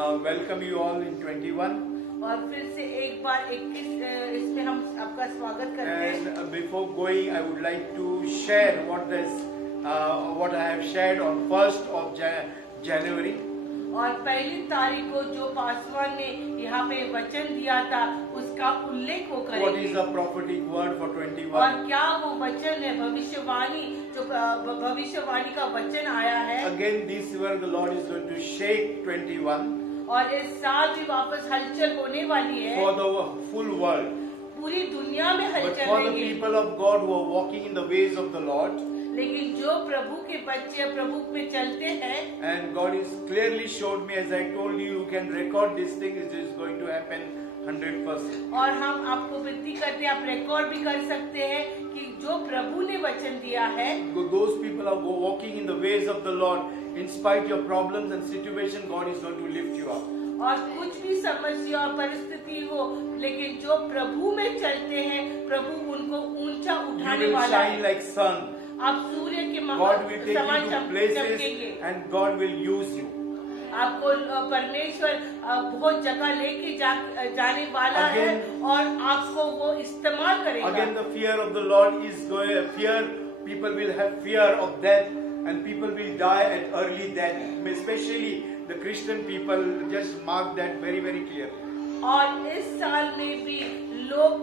welcome you all in 21. और फिर से एक बार 21 इसमें हम आपका स्वागत करते हैं। And before going, I would like to share what I have shared on 1st of January. और पहली तारीख को जो पासवान ने यहाँ पे वचन दिया था उसका उल्लेख वो What करेंगे। is the prophetic word for 21? और क्या वो वचन है भविष्यवाणी जो भविष्यवाणी का वचन आया है। Again, this year the Lord is going to shake 21 और इस साल भी वापस हलचल होने वाली है। for the full world. पूरी दुनिया में But हलचल for the रहेगी। people of God who are walking in the ways of the Lord, लेकिन जो प्रभु के बच्चे प्रभु में चलते हैं, and God is clearly showed me, as I told you, you can record this thing, it is going to happen 100%. और हम आपको विनती करते हैं, आप रिकॉर्ड भी कर सकते हैं कि जो प्रभु ने वचन दिया है, Those people are walking in the ways of the Lord. In spite of your problems and situation, God is going to lift you up. और कुछ भी समस्या और परिस्थिति हो, लेकिन जो प्रभु में चलते हैं, प्रभु उनको ऊंचा You उठाने will वाला shine है। like sun. आप सूर्य के God will take समान you to places चमकेंगे। and God will use you. आपको परमेश्वर बहुत जगह लेके जाने वाला है और आपको वो इस्तेमाल करेगा। Again, the fear of the Lord is going. People will have fear of death, and people will die at early death. Especially the Christian people. Just mark that very, very clear. और इस साल में भी लोग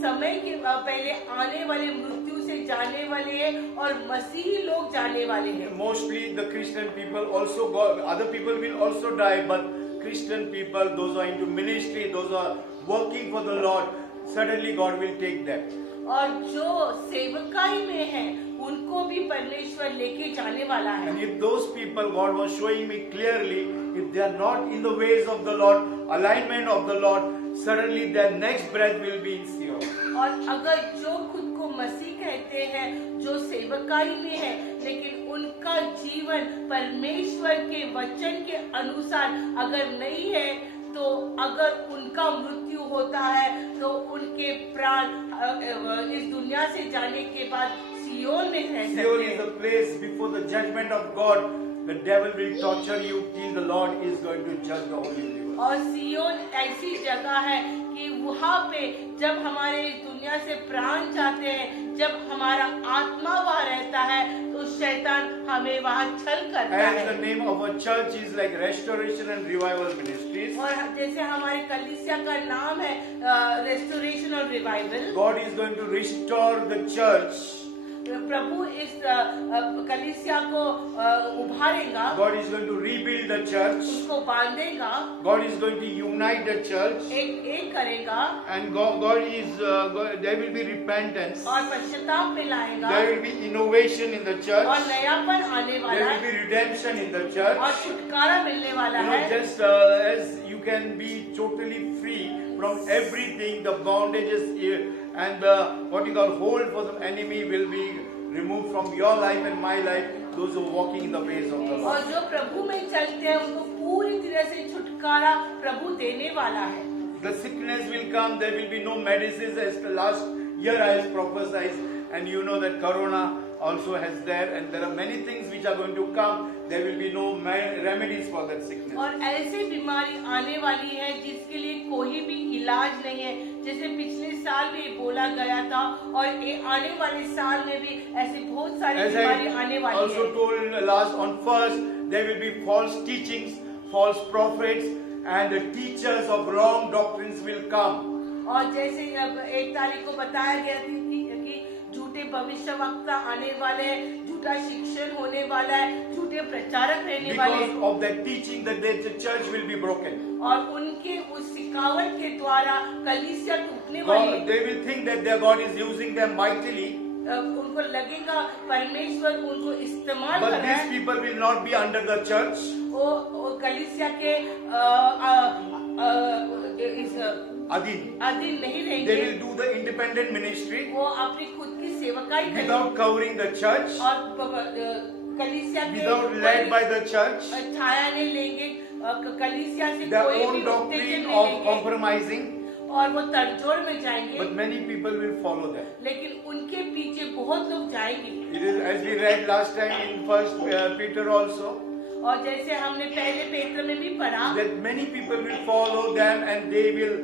समय के पहले आने वाले मृत्यु से जाने वाले हैं और मसीही लोग जाने वाले हैं। Mostly the Christian people also go. Other people will also die, but Christian people, those who are into ministry, those who are working for the Lord, suddenly God will take them. और जो सेवकाई में हैं, उनको भी परमेश्वर लेके जाने वाला है। And if those people, God was showing me clearly, if they are not in the ways of the Lord, alignment of the Lord, suddenly their next breath will be in Sion. और अगर जो खुद को मसीह कहते हैं, जो सेवकाई में है, लेकिन उनका जीवन परमेश्वर के वचन के अनुसार अगर नहीं है, तो अगर उनका मृत्यु होता है, तो उनके प्राण इस दुनिया से जाने के बाद सियोन में रह Sion सकते is हैं। the place before the judgment of God. The devil will torture you till the Lord is going to judge the whole universe. और सियोन ऐसी जगह है कि वहाँ पे जब हमारे इस दुनिया से प्राण जाते हैं, जब हमारा आत्मा वहाँ रहता है, तो शैतान हमें वहाँ छल करता And है। the name of our church is like Restoration and Revival Ministries. और जैसे हमारे कलीसिया का नाम है रेस्टोरेशन और revival. God is going to restore the church. प्रभु इस कलीसिया को उभारेगा, God is going to rebuild the church. उसको बांधेगा, God is going to unite the church. एक करेगा And there will be repentance. और पश्चाताप में लाएगा There will be innovation in the church. और नयापन आने वाला There है will be redemption in the और church. छुटकारा मिलने वाला You know, है। just as you can be totally free from everything, the bondages and the what you call hold for the enemy will be removed from your life and my life. Those who are walking in the ways of the और Lord. जो प्रभु में चलते हैं उनको पूरी तरह से छुटकारा प्रभु देने वाला है। The sickness will come. There will be no medicines, as the last year I has prophesied, and you know that Corona also has there, and there are many things which are going to come. There will be no remedies for that sickness. और ऐसी बीमारी आने वाली है जिसके लिए कोई भी इलाज नहीं है। जैसे पिछले साल भी बोला गया था और आने वाले साल में भी ऐसी बहुत सारी As बीमारी आने I वाली also है। told last on first, there will be false teachings, false prophets, and the teachers of wrong doctrines will come. और जैसे अब 1 तारीख को बताया गया थी कि झूठे भविष्यवक्ता आने वाले हैं, झूठा शिक्षण होने वाला है, झूठे प्रचारक रहने वाले हैं। Because of that teaching, that the church will be broken. और उनके उस सिखावट के द्वारा कलीसिया टूटने वाली है। They will think that their God is using them mightily. उनको लगेगा परमेश्वर उनको इस्तेमाल But कर रहा these है। people will not be under the church. वो कलीसिया के अधीन नहीं They रहेंगे। will do the independent ministry वो अपनी खुद की सेवकाई करेंगे without covering the church, और कलीसिया के without led by the church, छाया नहीं लेंगे, कलीसिया से their कोई भी own उत्तेजन doctrine नहीं of लेंगे compromising. और वो तड़जोड़ में जाएंगे। But many people will follow them. लेकिन उनके पीछे बहुत लोग जाएंगे। It is as we read last time in First Peter also. और जैसे हमने पहले पेत्र में भी पढ़ा that many people will follow them and they will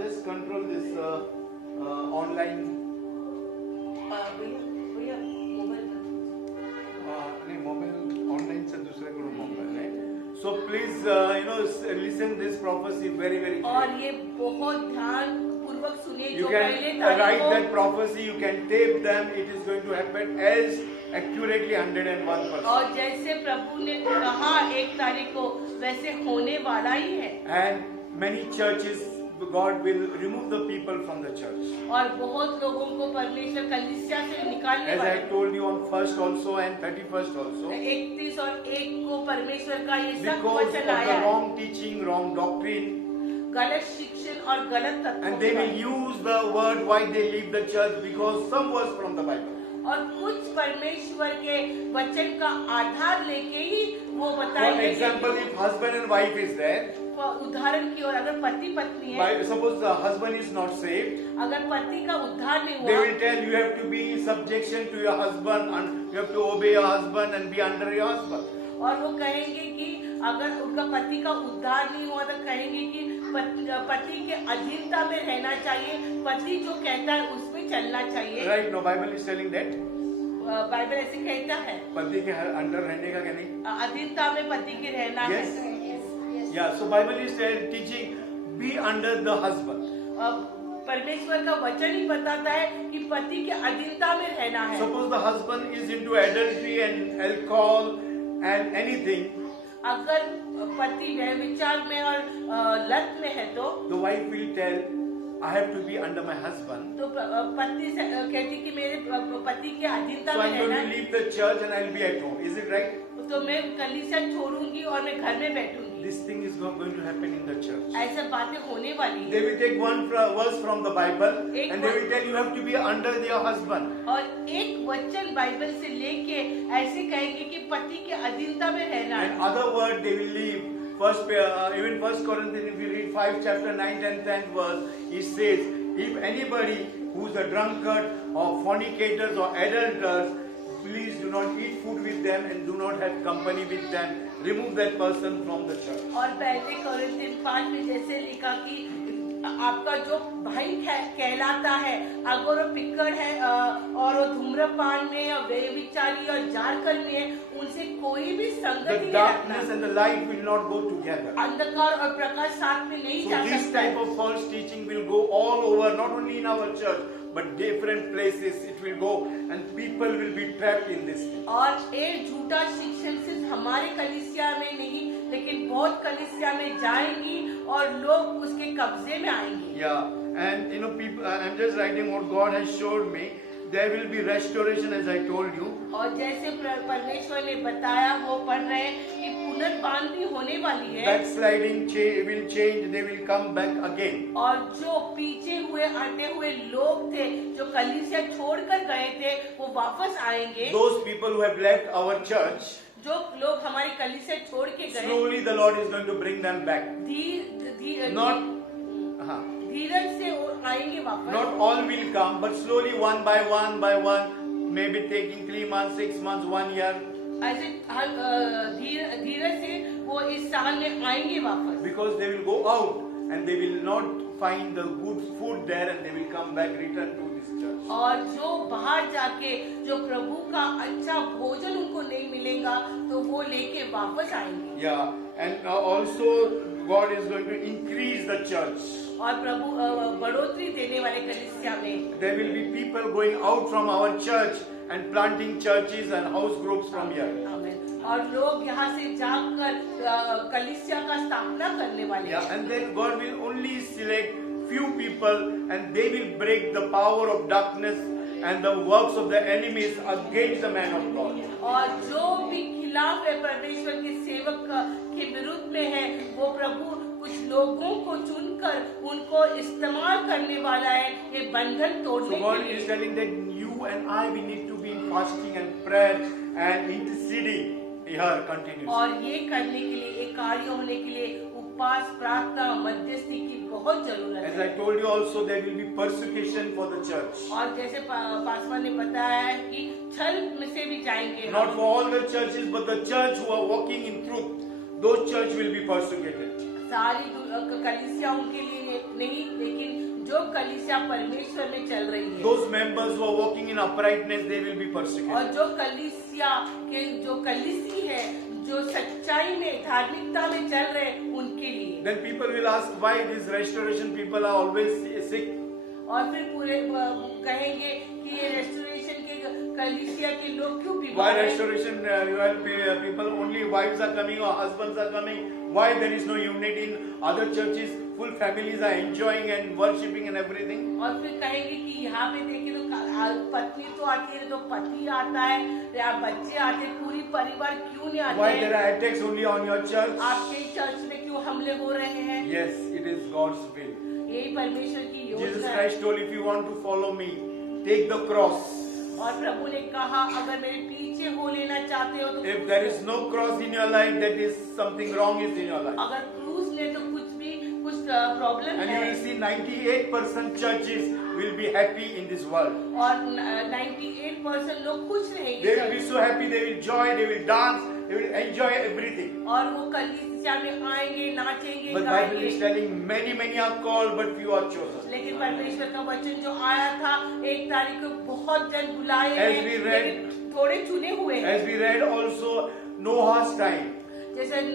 just control this online. भैया मोबाइल नहीं मोबाइल ऑनलाइन से दूसरे को मोबाइल है. So please listen this prophecy very very और clearly. ये बहुत ध्यान पूर्वक सुनिए You जो can पहले write तारीख that prophecy, you can tape them, it is going to happen as accurately 101%. और जैसे प्रभु ने कहा 1 तारीख को वैसे होने वाला ही है And many churches, God will remove the people from the church. और बहुत लोगों को परमेश्वर कलीसिया से निकालने As I वाला told you on 1st also and 31st also. 31 और 1 को परमेश्वर का ये सब Because of वचन the आया है wrong teaching, wrong doctrine, गलत शिक्षण और गलत तत्वों and they के will use the word why they leave the church because some words from the Bible. और कुछ परमेश्वर के वचन का आधार लेके ही वो For बताएंगे example, if husband and wife is there, उदाहरण की ओर अगर पति पत्नी है suppose the husband is not saved, अगर पति का उद्धार नहीं they हुआ will tell you have to be subjection to your husband and you have to obey your husband and be under your husband. और वो कहेंगे कि अगर उनका पति का उद्धार नहीं हुआ तो कहेंगे कि पति के अधीनता में रहना चाहिए पति जो कहता है उसमें चलना चाहिए Right? No, Bible is telling that. Bible ऐसे कहता है पति के अंडर रहने का क्या नहीं? अधीनता में पति के रहना Yes. है Yeah. So Bible is teaching be under the husband. अब परमेश्वर का वचन ही बताता है कि पति के अधीनता में रहना है Suppose the husband is into adultery and alcohol and anything, अगर पति व्यभिचार में और लत में है तो the wife will tell, I have to be under my husband. पति से कहती कि मेरे पति के अधीनता So में I'm going रहना to है leave the church and I'll be at home. Is it right? तो मैं कलीसिया छोड़ूंगी और मैं घर में बैठूंगी This thing is going to happen in the church. ऐसा बातें होने वाली They है will take one verse from the Bible एक and they will tell you have to be under your husband. और एक वचन बाइबल से लेके ऐसे कहेंगे कि पति के अधीनता में रहना And है other word they will leave. Even First Corinthians, if you read 5 chapter 9 and 10 verse, it says, if anybody who's a drunkard or fornicators or adulterers, please do not eat food with them and do not have company with them. Remove that person from the church. और पहले Corinthian 5 में जैसे लिखा कि आपका जो भाई कहलाता है अगर वो पिक्कड़ है और वो धूम्रपान में या व्यभिचारी और जारकर में है उनसे कोई भी The संगति नहीं darkness रखना and the light will not go together. अंधकार और प्रकाश साथ में नहीं So जा this सकता type of false teaching will go all over, not only in our church, but different places it will go and people will be trapped in this thing. और ये झूठा शिक्षण सिर्फ हमारे कलीसिया में नहीं लेकिन बहुत कलीसिया में जाएंगी और लोग उसके कब्जे में आएंगे Yeah, and people, I'm just writing what God has showed me. There will be restoration as I told you. और जैसे परमेश्वर ने बताया वो पढ़ रहे हैं कि पुनर्बान भी होने वाली है Backsliding will change, they will come back again. और जो पीछे हुए हटे हुए लोग थे जो कलीसिया छोड़कर गए थे वो वापस आएंगे Those people who have left our church, जो लोग हमारी कलीसिया छोड़ के गए slowly the Lord is going to bring them back. Not, धीरज से वो आएंगे वापस not all will come, but slowly one by one, maybe taking 3 months, 6 months, 1 year. ऐसे धीरज से वो इस साल में आएंगे वापस Because they will go out and they will not find the good food there and they will come back, return to this church. और जो बाहर जाके जो प्रभु का अच्छा भोजन उनको नहीं मिलेगा तो वो लेके वापस आएंगे Yeah, and also God is going to increase the church. और प्रभु बढ़ोतरी देने वाले कलीसिया में There will be people going out from our church and planting churches and house groups from here. आमीन। और लोग यहाँ से जाकर कलीसिया का स्थापना करने वाले Yeah, हैं and then God will only select few people and they will break the power of darkness and the works of the enemies against the man of God. और जो भी खिलाफ है परमेश्वर के सेवक के विरुद्ध में है वो प्रभु कुछ लोगों को चुनकर उनको इस्तेमाल करने वाला है ये बंधन तोड़ने So के God लिए is telling that you and I, we need to be in fasting and prayer and interceding here continuously. और ये करने के लिए एक कार्य होने के लिए उपवास प्रार्थना मध्यस्थी की बहुत जरूरत As है। I told you also, there will be persecution for the church. और जैसे पासवान ने बताया है कि छल में से भी जाएंगे Not for all the churches, but the church who are walking in truth, those church will be persecuted. सारी कलीसियाओं के लिए नहीं, लेकिन जो कलीसिया परमेश्वर में चल रही है, Those members who are walking in uprightness, they will be और persecuted. जो कलीसिया के जो कलीसी है, जो सच्चाई में धार्मिकता में चल रहे हैं, उनके लिए। Then people will ask why these restoration people are always sick. और फिर पूरे कहेंगे कि ये रेस्टोरेशन के कलीसिया के लोग क्यों Why बीमार हैं? restoration people only wives are coming or husbands are coming? Why there is no unity in other churches? Full families are enjoying and worshipping and everything. और फिर कहेंगे कि यहाँ पे देखें तो पत्नी तो आती है, तो पति आता है या बच्चे आते हैं, पूरी परिवार क्यों नहीं आते Why there हैं? are attacks only on your church? आपके चर्च में क्यों हमले हो रहे हैं? Yes, it is God's will. यही परमेश्वर की Jesus योजना है। Christ told, if you want to follow me, take the cross. और प्रभु ने कहा, अगर मेरे पीछे हो लेना चाहते हो तो If there is no cross in your life, that is something wrong is in your life. अगर क्रूस ले तो कुछ प्रॉब्लम And you है। will see 98% churches will be happy in this world. और 98% लोग खुश रहेंगे। They will be so happy, they will joy, they will dance, they will enjoy everything. और वो कलीसिया में आएंगे, नाचेंगे, But Bible is गाएंगे। telling many are called, but few are chosen. लेकिन परमेश्वर का वचन जो आया था, 1 तारीख को बहुत जन बुलाए As हैं, we read- लेकिन थोड़े चुने हुए हैं। As we read also Noah's time. जैसे In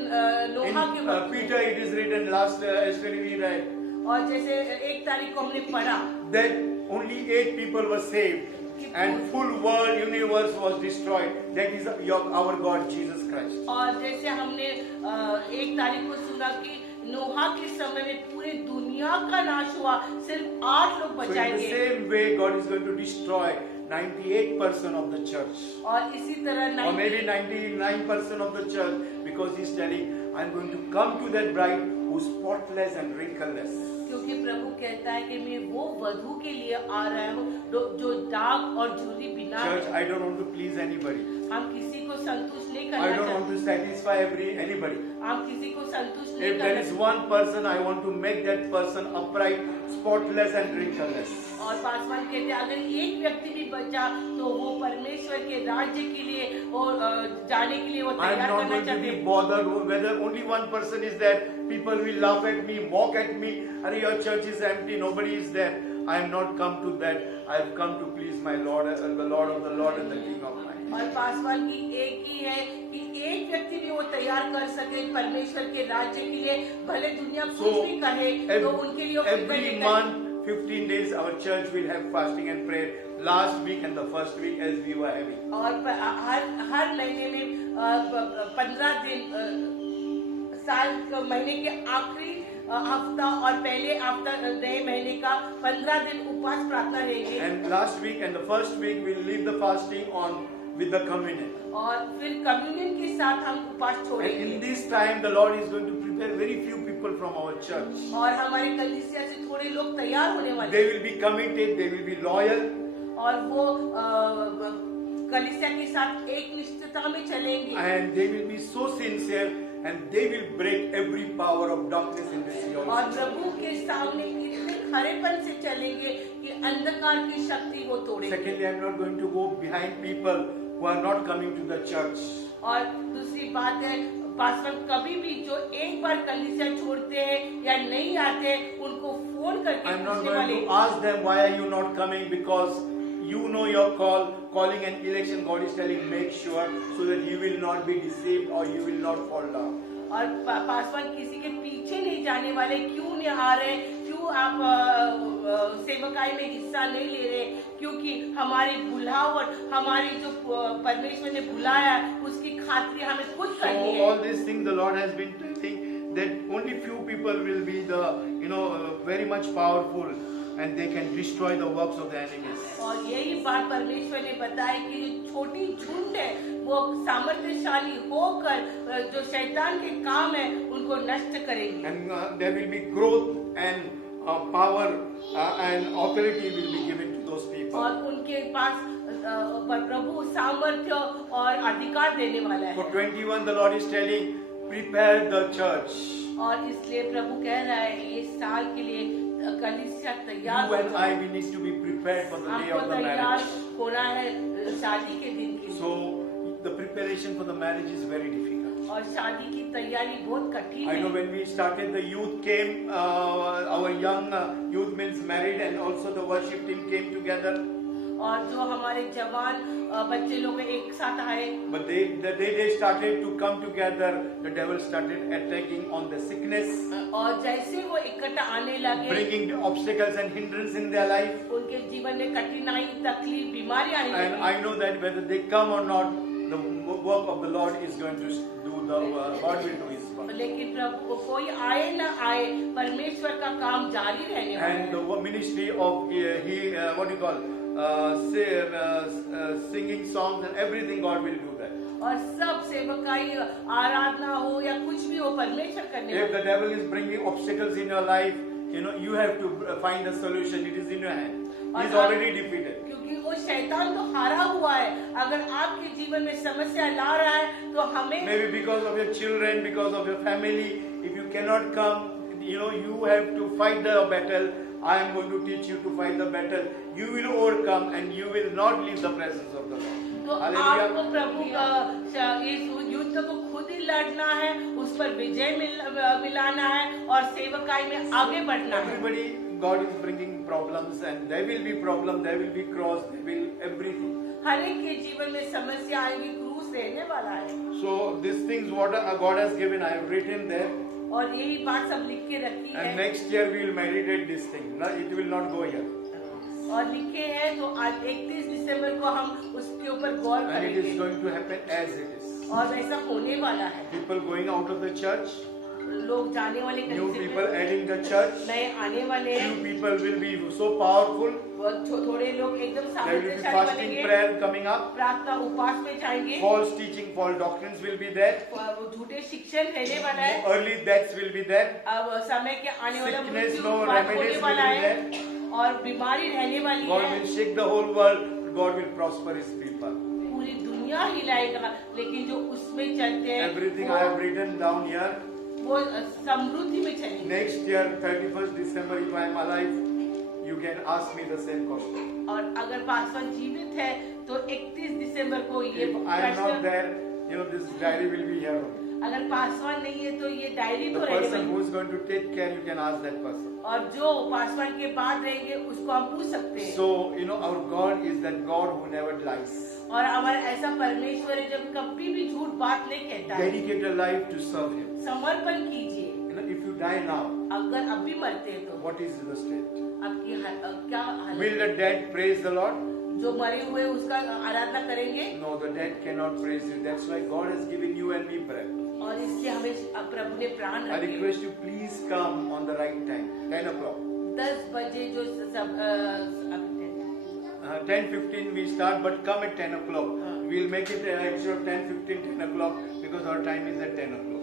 नोहा के वक्त Peter it is written last yesterday we read और जैसे 1 तारीख को हमने पढ़ा that only 8 people were saved and full world universe was destroyed. That is our God Jesus Christ. और जैसे हमने 1 तारीख को सुना कि नोहा के समय में पूरी दुनिया का नाश हुआ, सिर्फ 8 लोग So in बचाए the गए। same way God is going to destroy 98% of the church. और इसी तरह Or maybe 99% of the church, because he's telling, I'm going to come to that bride who's spotless and wrinkleless. क्योंकि प्रभु कहता है कि मैं वो वधु के लिए आ रहा हूँ जो दाग और झुर्री बिना Church, है। I don't want to please anybody. हम किसी को संतुष्ट नहीं I करना don't want चाहते। to satisfy anybody. हम किसी को संतुष्ट नहीं If there करना is one person, I want to make that person upright, spotless and wrinkleless. और पासवान कहते हैं अगर एक व्यक्ति भी बचा तो वो परमेश्वर के राज्य के लिए और जाने के लिए वो I am तैयार not करना going to चाहते be हैं। bothered whether only one person is there. People will laugh at me, mock at me. Are your church is empty, nobody is there. I have not come to that. I have come to please my Lord, the Lord of the Lord and the King of my. और पासवान की एक ही है कि एक व्यक्ति भी वो तैयार कर सके परमेश्वर के राज्य के लिए, भले दुनिया कुछ भी कहे तो उनके लिए वो every prepare month, 15 days, our church will have fasting and prayer. Last week and the first week as we were having. और हर महीने में 15 दिन महीने के आखिरी हफ्ता और पहले हफ्ता नए महीने का 15 दिन उपवास प्रार्थना रहेगी। And last week and the first week we'll leave the fasting on with the communion. और फिर कम्युनियन के साथ हम उपवास And छोड़ेंगे। in this time the Lord is going to prepare very few people from our church. और हमारे कलीसिया से थोड़े लोग तैयार होने वाले They will be committed, they will be loyal, और वो कलीसिया के साथ एक निष्ठता में चलेंगे and they will be so sincere, and they will break every power of darkness in this और year. प्रभु के सामने इतने खरेपन से चलेंगे कि अंधकार की शक्ति वो तोड़ेंगे। Secondly, I am not going to go behind people who are not coming to the church. और दूसरी बात है पास्टर कभी भी जो एक बार कलीसिया छोड़ते हैं या नहीं आते हैं उनको फोन करके I am not पूछने वाले going to ask them why are you not coming, because you know your calling an election. God is telling, make sure so that you will not be deceived or you will not fall down. और पासवान किसी के पीछे नहीं जाने वाले, क्यों नहीं आ रहे, क्यों आप सेवकाई में हिस्सा नहीं ले रहे, क्योंकि हमारी बुलावट, हमारी जो परमेश्वर ने बुलाया उसकी खातिर हमें खुद करनी So all है। these things the Lord has been telling, that only few people will be the very much powerful and they can destroy the works of the enemies. और यही बात परमेश्वर ने बताया कि जो छोटी झुंड है वो सामर्थ्यशाली होकर जो शैतान के काम है उनको नष्ट करेंगे। And there will be growth and power and authority will be given to those people. और उनके पास प्रभु सामर्थ्य और अधिकार देने वाला For है। 21 the Lord is telling, prepare the church. और इसलिए प्रभु कह रहा है ये साल के लिए कलीसिया तैयार You हो and जाओ। I, we need to be prepared for the day हमको of the तैयार marriage. होना है शादी के दिन के लिए। So the preparation for the marriage is very difficult. और शादी की तैयारी बहुत कठिन I know है। when we started, the youth came, our young youth means married, and also the worship team came together. और जो हमारे जवान बच्चे लोग एक साथ आए, But the day they started to come together, the devil started attacking on the sickness, और जैसे वो इकट्ठा आने लगे, bringing the obstacles and hindrance in their life. उनके जीवन में कठिनाई, तकलीफ, बीमारियां आने And लगी। I know that whether they come or not, the work of the Lord is going to do the God will do His work. लेकिन प्रभु कोई आए ना आए, परमेश्वर का काम जारी रहने वाला And है। the ministry of what do you call singing songs and everything, God will do that. और सब सेवकाई, आराधना हो या कुछ भी हो, परमेश्वर करने If वाला the devil is bringing obstacles in your life, you have to find the solution. It is in your hand. He is already defeated. क्योंकि वो शैतान तो हारा हुआ है। अगर आपके जीवन में समस्या ला रहा है तो हमें Maybe because of your children, because of your family, if you cannot come, you have to fight the battle. I am going to teach you to fight the battle. You will overcome and you will not leave the presence of the Lord. तो आपको Hallelujah. प्रभु का इस युद्ध को खुद ही लड़ना है, उस पर विजय मिलाना है और सेवकाई में आगे बढ़ना है। Everybody, God is bringing problems, and there will be problem, there will be cross, there will everything. हर एक के जीवन में समस्या आएगी, क्रूस रहने वाला है। So these things what God has given, I have written there. और यही बात सब लिख के रखी And है next year we will meditate this thing. No, it will not go here. और लिखे हैं, तो आज 31 दिसंबर को हम उसके ऊपर गौर And it is करेंगे going to happen as it is. और वैसा होने वाला है। People going out of the church, लोग जाने वाले new कलीसिया people में, adding the church, नए आने वाले हैं, few people will be so powerful. थोड़े लोग एकदम There will be सामर्थ्यशाली fasting बनेंगे, prayer coming up. प्रार्थना उपास में जाएंगे, False teaching, false doctrines will be there. वो झूठे शिक्षण रहने वाला है। Early deaths will be there. अब समय के आने वाला Sickness, मृत्यु no बात remedies होने will वाला be है और बीमारी रहने वाली God है। will shake the whole world. God will prosper His people. पूरी दुनिया हिलाएगा, लेकिन जो उसमें चलते हैं Everything I have written down here. वो समृद्धि में चलेंगे। Next year, 31st December, if I am alive, you can ask me the same question. और अगर पासवान जीवित है तो 31 दिसंबर को ये If I am not प्रश्न, there, this diary will be here only. अगर पासवान नहीं है तो ये डायरी The तो रहने person वाली who is going to take care, you can ask that person. और जो पासवान के बाद रहेंगे उसको हम पूछ सकते हैं। So, our God is that God who never lies. और हमारा ऐसा परमेश्वर है जो कभी भी झूठ बात नहीं कहता है। Dedicate your life to serve Him. समर्पण कीजिए। If you die now, अगर अभी मरते हैं तो what is the state? आपकी क्या Will हालत? the dead praise the Lord? जो मरे हुए उसका आराधना करेंगे No, the dead cannot praise you. That's why God has given you and me breath. और इसलिए हमें प्रभु ने प्राण I रखे। request you, please come on the right time, 10 o'clock. 10 बजे जो सब 10:15 we start, but come at 10 o'clock. We'll make it instead of 10:15, 10 o'clock, because our time is at 10 o'clock.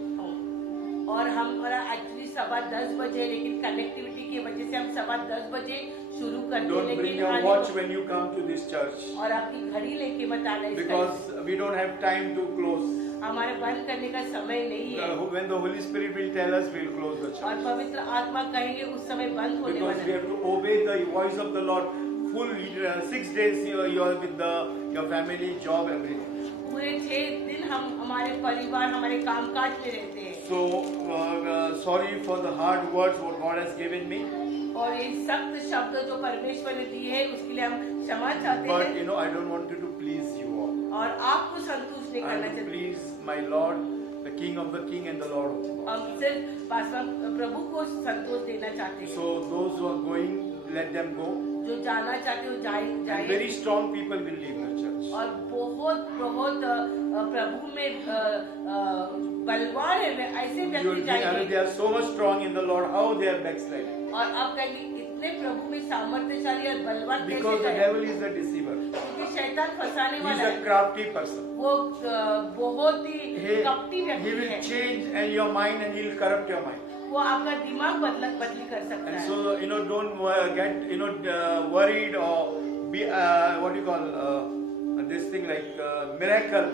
और हमारा एक्चुअली 10:15 बजे, लेकिन कनेक्टिविटी की वजह से हम 10:15 बजे शुरू करते हैं। Don't bring लेकिन your आने watch को- when you come to this church, और आपकी घड़ी लेके मत आना इस because we don't have time to close. Time. हमारे बंद करने का समय नहीं है When the Holy Spirit will tell us, we'll close the और church. पवित्र आत्मा कहेंगे उस समय बंद होने Because वाला we है। have to obey the voice of the Lord. Full 6 days you are with your family, job, everything. पूरे 6 दिन हम हमारे परिवार, हमारे कामकाज में रहते हैं। So sorry for the hard words what God has given me. और ये सख्त शब्द जो परमेश्वर ने दिए हैं उसके लिए हम क्षमा चाहते But हैं I don't want to please you all. और आपको संतुष्ट नहीं I करना want to चाहते। please my Lord, the King of the King and the Lord of the Lord. हम सिर्फ पासवान प्रभु को संतोष देना चाहते हैं। So those who are going, let them go. जो जाना चाहते हो And जाए। very strong people will leave the church. और बहुत बहुत प्रभु में बलवान है, ऐसे You व्यक्ति will be, जाएंगे they are so much strong in the Lord. How they are backsliding? और आप कहेंगे इतने प्रभु में सामर्थ्यशाली और बलवान कैसे Because the जाए? devil is the deceiver. क्योंकि शैतान फंसाने He वाला is a है। crafty person. वो बहुत ही कपटी He व्यक्ति will है। change and your mind and he will corrupt your mind. वो आपका दिमाग बदली कर सकता And है। so don't get worried or be what you call this thing like miracle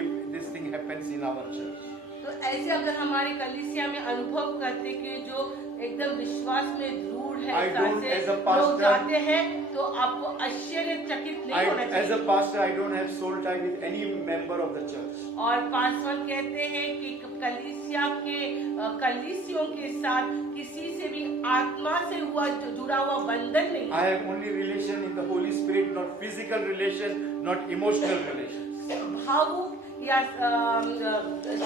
if this thing happens in our church. तो ऐसे अगर हमारे कलीसिया में अनुभव करते कि जो एकदम विश्वास में दृढ़ है, I don't, ऐसे as a लोग pastor- जाते हैं, तो आपको आश्चर्यचकित नहीं होना As a चाहिए। pastor, I don't have soul tie with any member of the church. और पासवान कहते हैं कि कलीसिया के कलीसियों के साथ किसी से भी आत्मा से हुआ जुड़ा हुआ बंधन नहीं। I have only relation in the Holy Spirit, not physical relation, not emotional relation. भावुक या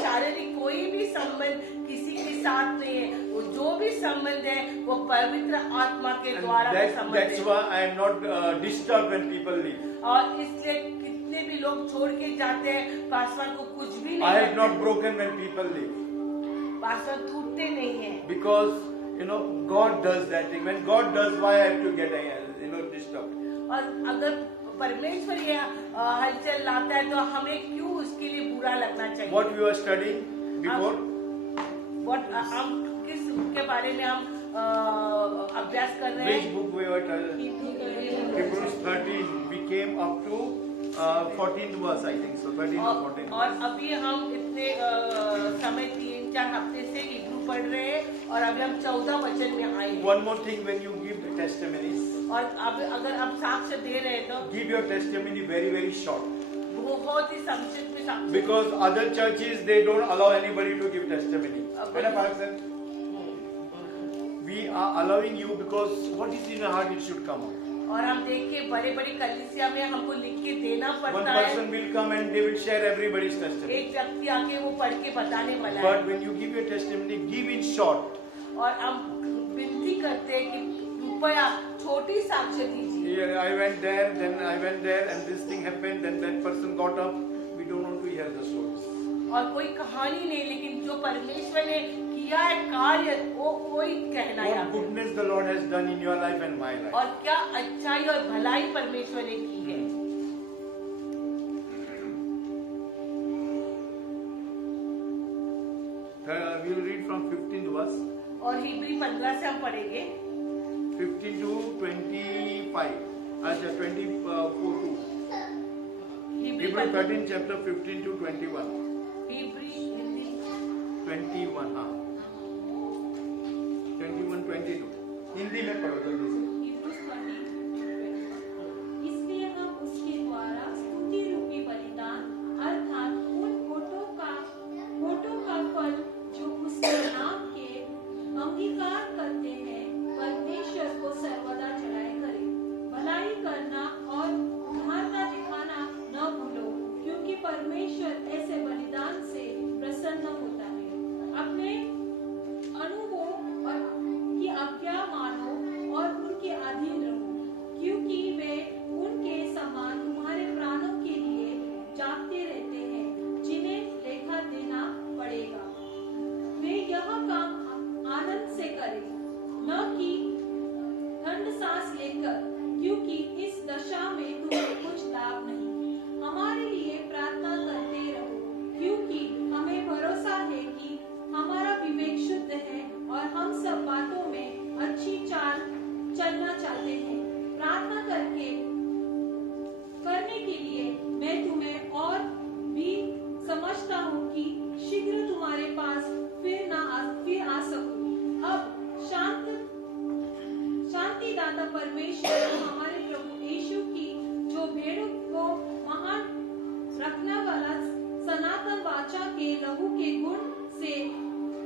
शारीरिक कोई भी संबंध किसी के साथ नहीं है। वो जो भी संबंध है वो पवित्र आत्मा के And द्वारा संबंध that's है। why I am not disturbed when people leave. और इसलिए कितने भी लोग छोड़ के जाते हैं, पासवान को कुछ भी I नहीं have not लगता। broken when people leave. Paswan टूटते नहीं है। Because, God does that thing. When God does, why I have to get, disturbed? और अगर परमेश्वर ये हलचल लाता है तो हमें क्यों उसके लिए बुरा लगना चाहिए? What we were studying before? हम किस के बारे में हम अभ्यास कर रहे Which हैं? book we were Hebrews 13. We came up to 14th verse, I think so. 13 or 14. और अभी हम इतने समय 3-4 हफ्ते से हिब्रू पढ़ रहे हैं और अभी हम 14 वचन में आए हैं। One more thing, when you give the testimonies, और अब अगर आप साक्ष्य दे रहे हैं तो give your testimony very, very short. बहुत ही संक्षिप्त में साक्ष्य। Because other churches, they don't allow anybody to give testimony. है ना, Parag sir? We are allowing you because what is in your heart, it should come out. और हम देखे बड़े बड़े कलीसिया में हमको लिख के देना One पड़ता है। person will come and they will share everybody's testimony. एक व्यक्ति आके वो पढ़ के बताने वाला है। But when you give your testimony, give in short. और हम विनती करते हैं कि कृपया छोटी साक्ष्य दीजिए। Yeah, I went there, then I went there, and this thing happened, then that person got up. We don't want to hear the stories. और कोई कहानी नहीं, लेकिन जो परमेश्वर ने किया है कार्य वो कोई कहना है What आपको। goodness the Lord has done in your life and my life. और क्या अच्छाई और भलाई परमेश्वर ने की है। We will read from 15th verse, और हिब्री 15 से हम पढ़ेंगे 15 to 25. अच्छा, 24 to. Hebrew Hebrews 13 chapter 15 to 21. Hebrew Hindi 21, हाँ. 21, 22. हिंदी में पढ़ो जल्दी से. Hebrews 13, इसलिए हम उसके द्वारा स्तुति रूपी बलिदान अर्थात उन होठों का फल जो उसके नाम के अंगीकार करते हैं परमेश्वर को सर्वदा चढ़ाए करें। भलाई करना और उदारता दिखाना न भूलो, क्योंकि परमेश्वर ऐसे बलिदान से प्रसन्न होता है। अपने अनुभवों और की आज्ञा मानो और उनके अधीन रहो, क्योंकि वे उनके समान तुम्हारे प्राणों के लिए जागते रहते हैं, जिन्हें लेखा देना पड़ेगा। वे यह काम आनंद से करें, न कि ठंड सांस लेकर, क्योंकि इस दशा में तुम्हें कुछ लाभ नहीं। हमारे लिए प्रार्थना करते रहो, क्योंकि हमें भरोसा है कि हमारा विवेक शुद्ध है और हम सब बातों में अच्छी चाल चलना चाहते हैं। प्रार्थना करने के लिए मैं तुम्हें और भी समझता हूँ कि शीघ्र तुम्हारे पास फिर आ सकूं। अब शांतिदाता परमेश्वर हमारे प्रभु यीशु की जो भेड़ों को महान रखने वाला सनातन वाचा के लहू के गुण से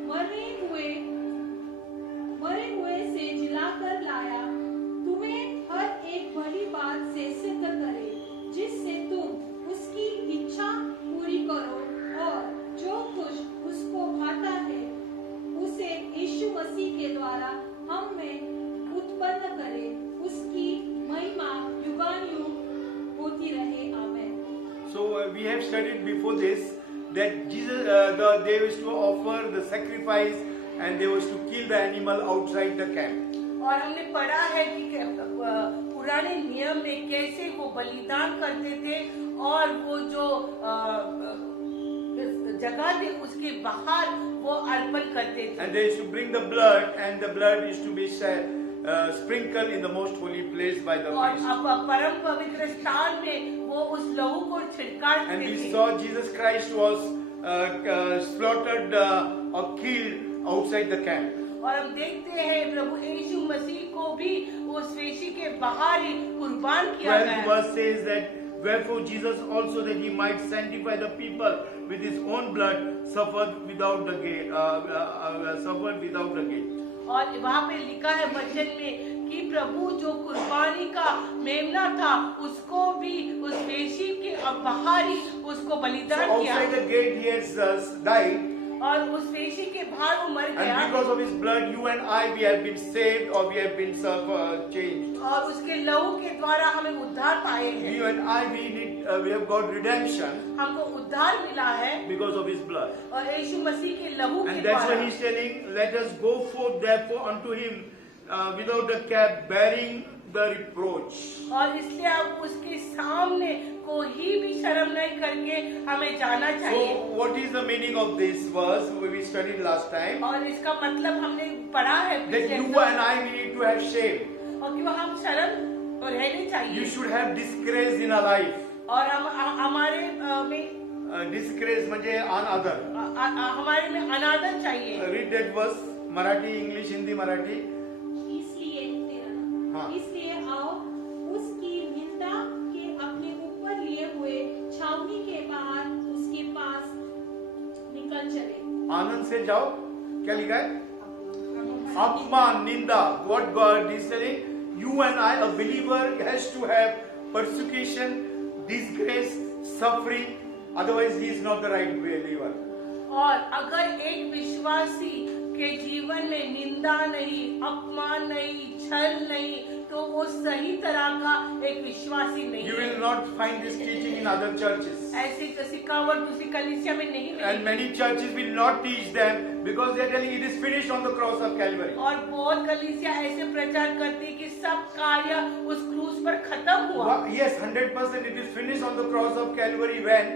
मरे हुए से जिलाकर लाया, तुम्हें हर एक भली बात से सिद्ध करे, जिससे तुम उसकी इच्छा पूरी करो और जो कुछ उसको भाता है उसे यीशु मसीह के द्वारा हम में उत्पन्न करे। उसकी महिमा युगानुयुग होती रहे। आमेन। So we have studied before this that Jesus, they used to offer the sacrifice and they used to kill the animal outside the camp. और हमने पढ़ा है कि पुराने नियम में कैसे वो बलिदान करते थे और वो जो जगह थी उसके बाहर वो अर्पण करते थे। And they used to bring the blood, and the blood used to be sprinkled in the most holy place by the और priest. अब परम पवित्र स्थान में वो उस लहू को छिड़काते And we थे। saw Jesus Christ was slaughtered or killed outside the camp. और हम देखते हैं प्रभु यीशु मसीह को भी उस वेशी के बाहर ही कुर्बान किया 12th गया। verse says that wherefore Jesus also that he might sanctify the people with his own blood suffered without the gate. Suffered without the gate. और वहाँ पे लिखा है वचन में कि प्रभु जो कुर्बानी का मेमना था उसको भी उस वेशी के बाहर ही उसको So बलिदान किया outside the gate he has died. और उस वेशी के बाहर वो मर गया And because of his blood, you and I, we have been saved or we have been changed. और उसके लहू के द्वारा हमें उद्धार पाए हैं। You and I, we have got redemption हमको उद्धार मिला है because of his blood. और यीशु मसीह के लहू के And that's why द्वारा। he's telling, let us go forth therefore unto him without the cap, bearing the reproach. और इसलिए अब उसके सामने कोई भी शर्म नहीं करके हमें जाना चाहिए। So what is the meaning of this verse we studied last time? और इसका मतलब हमने पढ़ा है That पिछले you हफ्ते। and I, we need to have shame. और क्यों हम शर्म और रहनी You चाहिए should have disgrace in our life. और हमारे में Disgrace म्हणजे अनादर. हमारे में अनादर चाहिए। Read that verse, Marathi, English, Hindi, Marathi. इसलिए हाँ। इसलिए आओ उसकी निंदा के अपने ऊपर लिए हुए छावनी के बाहर उसके पास निकल चले। आनंद से जाओ. क्या लिखा है? अपमान, निंदा. What God is telling, you and I, a believer, has to have persecution, disgrace, suffering. Otherwise, he is not the right believer. और अगर एक विश्वासी के जीवन में निंदा नहीं, अपमान नहीं, छल नहीं, तो वो सही तरह का एक विश्वासी नहीं You है। will not find this teaching in other churches. ऐसी सिखावट दूसरी कलीसिया में नहीं And मिलेगी। many churches will not teach them because they are telling it is finished on the cross of Calvary. और बहुत कलीसिया ऐसे प्रचार करती है कि सब कार्य उस क्रूस पर खत्म हुआ। Yes, 100% it is finished on the cross of Calvary when?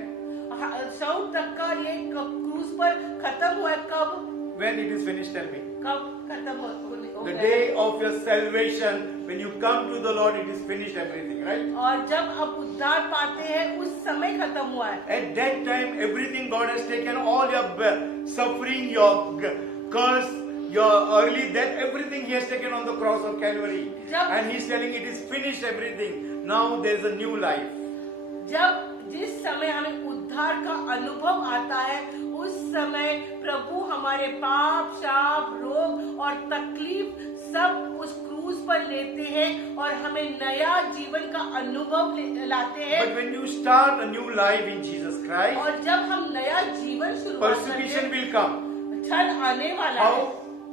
100% ये क्रूस पर खत्म हुआ है। कब When it is finished, tell me. कब खत्म हो The गया? day of your salvation, when you come to the Lord, it is finished everything, right? और जब आप उद्धार पाते हैं उस समय खत्म हुआ है। At that time, everything God has taken, all your suffering, your curse, your early death, everything He has taken on the cross of Calvary. And He's telling it is finished everything. Now there is a new life. जब जिस समय हमें उद्धार का अनुभव आता है उस समय प्रभु हमारे पाप, शाप, रोग और तकलीफ सब उस क्रूस पर लेते हैं और हमें नया जीवन का अनुभव लाते हैं। But when you start a new life in Jesus Christ, और जब हम नया जीवन शुरुआत करते persecution हैं, will come. छल आने वाला How? है।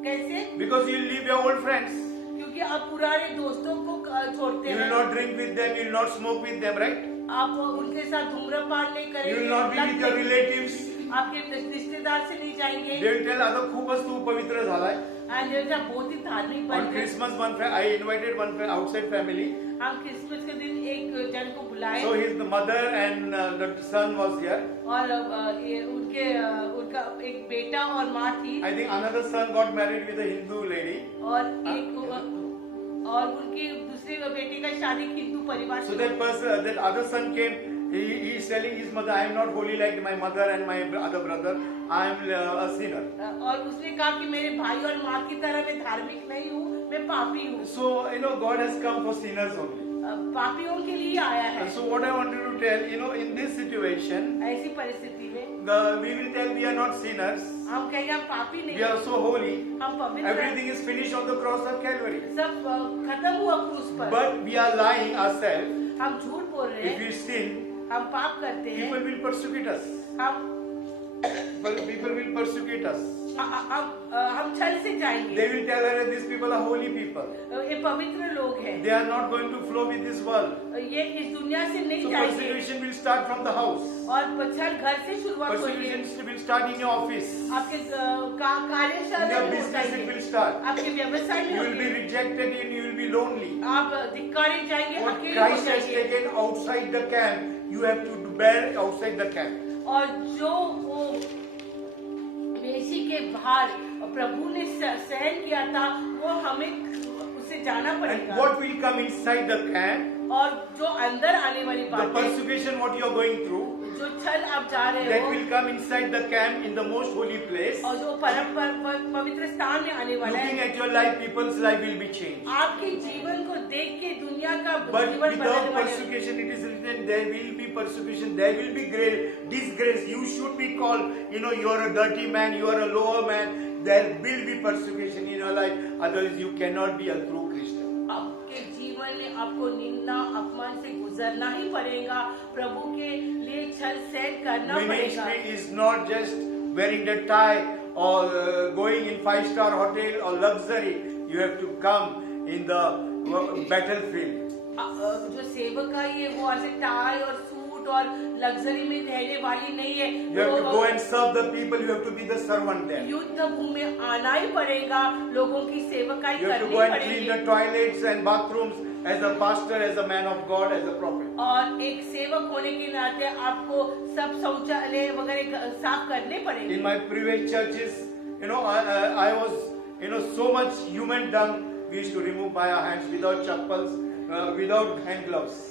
कैसे? Because you will leave your old friends. क्योंकि आप पुराने दोस्तों को छोड़ते You will हैं। not drink with them, you will not smoke with them, right? आप उनके साथ धूम्रपान नहीं You करेंगे। will not be with your relatives. आपके रिश्तेदार से नहीं जाएंगे। They will tell other खूपच तू पवित्र झालाय. And they're बहुत ही धार्मिक बन On गए। Christmas, I invited one outside family. हम क्रिसमस के दिन एक जन को बुलाए So his mother and the son was here. और उनका एक बेटा और माँ थी I think another son got married with a Hindu lady. और उनकी दूसरे बेटे का शादी हिंदू परिवार So से that person, that other son came. He is telling his mother, I am not holy like my mother and my other brother. I am a sinner. और उसने कहा कि मेरे भाई और माँ की तरह मैं धार्मिक नहीं हूँ, मैं पापी हूँ। So God has come for sinners only. पापियों के लिए आया है। So what I wanted to tell, in this situation, ऐसी परिस्थिति में we will tell we are not sinners. हम कहेंगे हम पापी नहीं We are so holy. हम पवित्र हैं। Everything is finished on the cross of Calvary. सब खत्म हुआ क्रूस पर। But we are lying ourselves. हम झूठ बोल रहे If हैं, we sin, हम पाप करते हैं, people will persecute us. People will persecute us. हम छल से जाएंगे। They will tell her these people are holy people. ये पवित्र लोग हैं। They are not going to flow with this world. ये इस दुनिया से नहीं So जाएंगे। persecution will start from the house. और छल घर से शुरुआत होगी। Persecution will start in your office. आपके In कार्यशाला your में business होगी। it will start. आपके व्यवसाय में You will be होगी। rejected and you will be lonely. आप धिक्कारे जाएंगे, What अकेले हो Christ has जाएंगे। taken outside the camp, you have to bear outside the camp. और जो वो वेशी के बाहर प्रभु ने सहन किया था वो हमें उसे जाना And पड़ेगा। what will come inside the camp, और जो अंदर आने वाली the बात है, persecution what you are going through, जो छल आप जा रहे that हो will come inside the camp in the most holy place. और जो पवित्र स्थान में आने वाला Looking है, at your life, people's life will be changed. आपके जीवन को देख के दुनिया का But जीवन without बदलने वाला है। persecution, it is written, there will be persecution, there will be disgrace. You should be called, you are a dirty man, you are a lower man. There will be persecution in your life. Otherwise, you cannot be a true Christian. आपके जीवन में आपको निंदा अपमान से गुजरना ही पड़ेगा, प्रभु के लिए छल सहन करना पड़ेगा। Ministry is not just wearing the tie or going in 5-star hotel or luxury. You have to come in the battlefield. जो सेवकाई है वो ऐसे टाई और सूट और लग्जरी में रहने वाली नहीं है। You have to go and serve the people. You have to be the servant there. युद्ध भूमि में आना ही पड़ेगा, लोगों की सेवकाई You have to करनी go and clean पड़ेगी। the toilets and bathrooms as a pastor, as a man of God, as a prophet. और एक सेवक होने के नाते आपको सब शौचालय वगैरह साफ करने पड़ेंगे। In my previous churches, I was, so much human dung. We used to remove by our hands without chappals, without hand gloves.